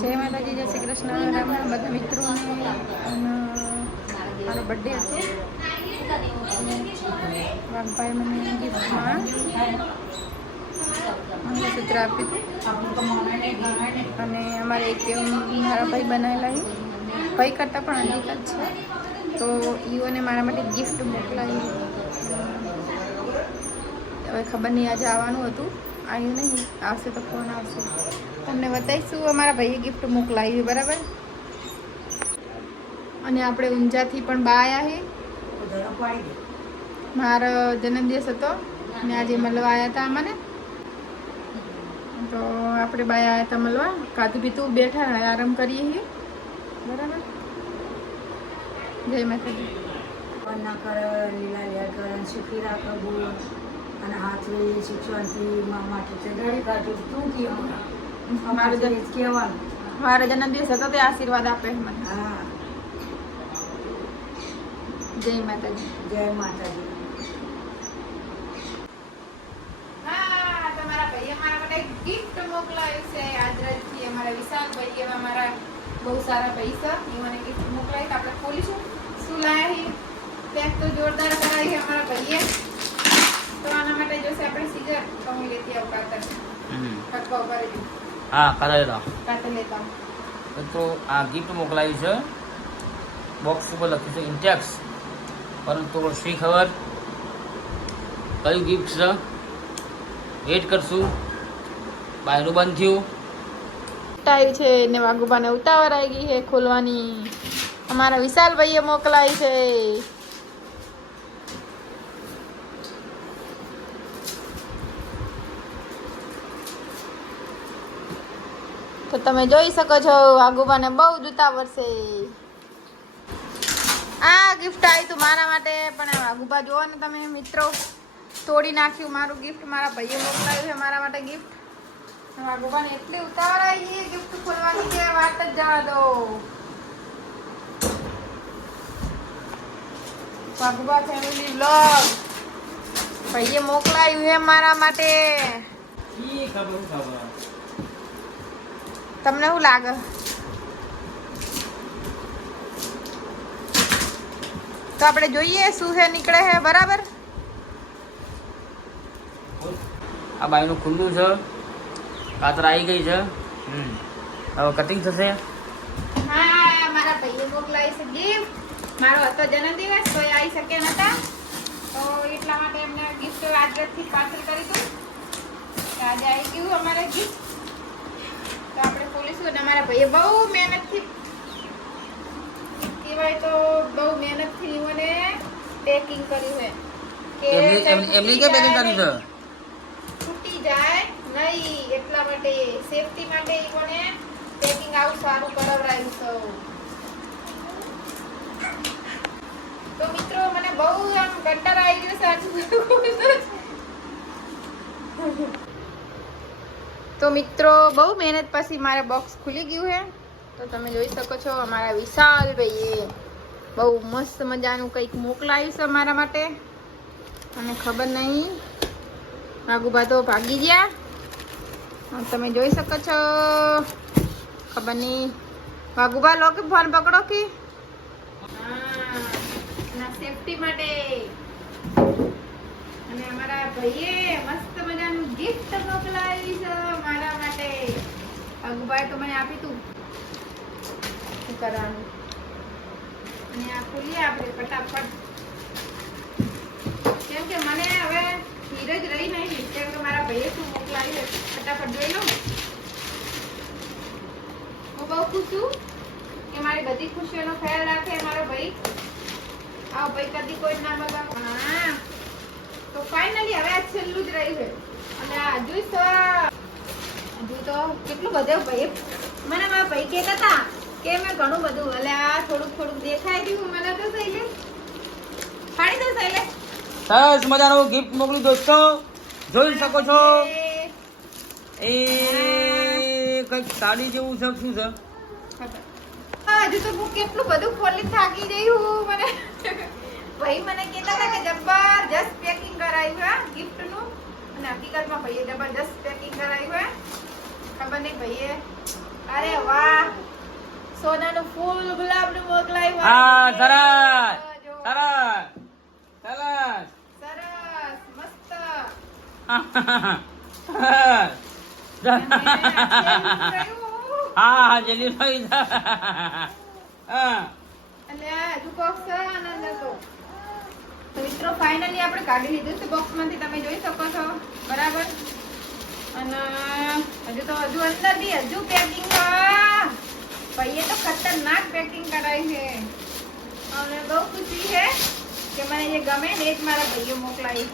જય માતાજી, જય શ્રી કૃષ્ણ. બધા મિત્રો મારો બર્થડે હતો. વાઘભાઈ મને ગિફ્ટમાં મંગળસૂત્ર આપ્યું હતું. અને અમારે એક મારા ભાઈ બનાવેલા ભાઈ કરતાં પણ અનેક જ છે. તો ઈઓને મારા માટે ગિફ્ટ મોકલાવી. હવે ખબર નહીં, આજે આવવાનું હતું. આવ્યું નહીં. આવશે તો ફોન આવશે. તમને બતાવીશું. અમારા ભાઈએ ગિફ્ટ મોકલાવી બરાબર? અને આપણે ઊંઝાથી પણ બા આવ્યા છે મારો જન્મદિવસ હતો અને આજે મળવા આવ્યા હતા અમને તો આપણે બા આવ્યા હતા મળવા. કાધું પીતું બેઠા આરામ કરીએ છીએ બરાબર? જય માતાજી. સુખી રાખ અને હાથની શિક્ષણથી મા માટે તે કાઢું તું મારું જન્મ જન્મદિવસ હતો તે આશીર્વાદ આપે મને. જય માતાજી. જય માતાજી. હા તમારા ભાઈએ મારા માટે ગિફ્ટ મોકલાવ્યું છે. આજરાજથી અમારા વિશાલભાઈ એવા મારા બહુ સારા પૈસા એ મને ગિફ્ટ મોકલાય તો આપણે ખોલીશું. શું છે પેક તો જોરદાર કરાવી છે અમારા ભાઈએ. તો આના માટે જોશે આપણે સીઝર તો હું લેતી આવતા કાતર કટવા ઉપર હા કરાવેલા કાતર લેતા. મિત્રો આ ગિફ્ટ મોકલાવી છે. બોક્સ ઉપર લખ્યું છે ઇન્ટેક્સ પરંતુ શી ખબર. કયું ગિફ્ટ છે? વેટ કરશું. બાયરું બંધ થયું. ટાઈ છે ને વાગુબાને ઉતાવળ આવી ગઈ છે ખોલવાની. અમારા વિશાલભાઈએ મોકલાવી છે. તમે જોઈ શકો છો વાઘુબાને બહુ જ ઉતાવળ આ ગિફ્ટ આવી હતું મારા માટે, પણ વાઘુબા જુઓ ને તમે મિત્રો. તોડી નાખ્યું મારું ગિફ્ટ મારા ભાઈએ મોકલાયું છે મારા માટે ગિફ્ટ વાઘુબાને એટલી ઉતાવળ આવી છે ગિફ્ટ ખોલવાની કે વાત જ જવા દો. વાઘુબા ફેમિલી બ્લોગ ભાઈએ મોકલાયું છે મારા માટે. તમને શું લાગે? તો આપણે જોઈએ શું છે નીકળે છે બરાબર? આ બાયનું ખુલ્લું છે. કાતર આવી ગઈ છે. હમ. હવે કટિંગ થશે? હા મારા ભાઈએ મોકલાવી છે ગિફ્ટ મારો હતો જન્મદિવસ તો એ આવી શકે નતા. તો એટલા માટે એમને ગિફ્ટ આજથી પાર્સલ કરી દઉં આજે આવી ગયું અમારે ગિફ્ટ અને અમારા ભાઈએ બહુ મહેનતથી કહેવાય તો બહુ મહેનતથી મને પેકિંગ કર્યું છે. એમની એમની- એમની કે પેકિંગ કર્યું છે છૂટી જાય નહીં એટલા માટે સેફટી માટે ઈ મને પેકિંગ આવું સારું કરાવડાવ્યું છે. તો મિત્રો મને બહુ આમ કંટાળો આવી ગયો છે આજુ તો મિત્રો, બહુ મહેનત પછી મારે બોક્સ ખુલી ગયું છે. તો તમે જોઈ શકો છો, અમારા વિશાલ ભાઈએ બહુ મસ્ત મજાનું કંઈક મોકલાયું છે મારા માટે. અને ખબર નહીં વાઘુબા તો ભાગી ગયા. તમે જોઈ શકો છો, ખબર નહીં. વાઘુબા લો કે ફોન પકડો કે? સેફટી માટે. અને અમારા ભાઈએ મસ્ત મજાનું ગિફ્ટ મોકલાવીશ મારા માટે. વાઘુબાએ તો મને આપી તું. શું કરવાનું? અને આ ખોલીએ આપણે ફટાફટ. કેમ કે મને હવે ધીરજ રહી નહીં કેમ કે મારા ભાઈએ શું મોકલાવી ફટાફટ જોઈ લઉં હું બહુ ખુશ છું કે મારી બધી ખુશીઓનો ખ્યાલ રાખે મારો ભાઈ. આવો ભાઈ કદી કોઈ ના હા, તો ફાઇનલી હવે આ છેલ્લું જ રહ્યું છે અને આ હજુ તો હજુ તો કેટલું બધું ભાઈ. મને મારા ભાઈ કહેતા હતા કે મેં ઘણું બધું એટલે આ થોડુંક થોડુંક દેખાય ગયું મને તો સહેલે ફાડી દો સહેલે સરસ મજાનો ગિફ્ટ મોકલી દોસ્તો જોઈ શકો છો. એ કંઈક સાડી જેવું છે શું છે? હજુ તો હું કેટલું બધું ખોલી થાકી ગઈ હું મને. ભાઈ મને કહેતા હતા કે જબરજસ્ત પેકિંગ કરાયું હા gift ને હકીકતમાં ભાઈએ જબરદસ્ત પેકિંગ કરાવ્યું હે ખબર નહીં ભાઈએ. અરે વાહ. સોનાનું ફૂલ ગુલાબનું મોકલાયું હા સરસ. સરસ. સરસ. સરસ મસ્ત. હા હા જલ્દી થઈ જા. હા. એટલે હજુ કોક સર આનંદ મિત્રો ફાઇનલી આપણે કાઢી લીધું છે બોક્સમાંથી તમે જોઈ શકો છો. બરાબર? અને હજુ તો હજુ અંદર બી હજુ પેકિંગ ભાઈએ તો ખતરનાક પેકિંગ કરાવી છે. અને બહુ ખુશી છે કે મને જે ગમે ને એ જ મારા ભાઈઓ મોકલાવી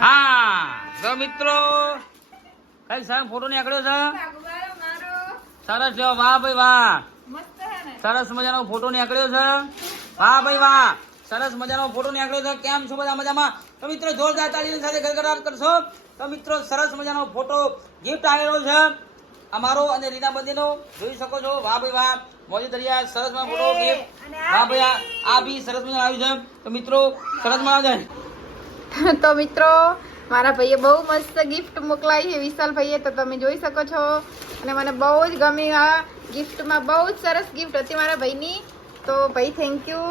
હા તો મિત્રો કઈ સારો ફોટો નીકળ્યો છે? સરસ લ્યો વાહ ભાઈ વાહ. સરસ મજાનો ફોટો નીકળ્યો છે. વાહ ભાઈ વાહ. સરસ મજાનો ફોટો નીકળ્યો છે. કેમ છો બધા મજામાં? તો મિત્રો જોરદાર તાળીની સાથે ગરગડાટ કરશો. તો મિત્રો સરસ મજાનો ફોટો ગિફ્ટ આવેલો છે. અમારો અને રીના બંદીનો જોઈ શકો છો. વાહ ભાઈ વાહ. મોજી દરિયા સરસ મજાનો ફોટો ગિફ્ટ વાહ ભાઈ આ- બી. આ બી સરસ મજાનું આવ્યું છે. તો મિત્રો સરસ મજાનું છે. તો મિત્રો મારા ભાઈએ બહુ મસ્ત ગિફ્ટ મોકલાવી છે વિશાલ ભાઈએ. તો તમે જોઈ શકો છો. અને મને બહુ જ ગમી આ ગિફ્ટમાં બહુ જ સરસ ગિફ્ટ હતી મારા ભાઈની. તો ભાઈ થેન્ક યુ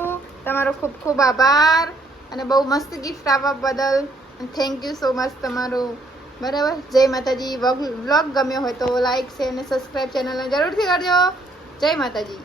તમારો ખૂબ ખૂબ આભાર અને બહુ મસ્ત ગિફ્ટ આપવા બદલ. થેન્ક યુ સો મચ તમારું. બરાબર? જય માતાજી. વ્લોગ ગમ્યો હોય તો લાઇક શેર અને સબસ્ક્રાઈબ ચેનલને જરૂરથી કરજો. જય માતાજી.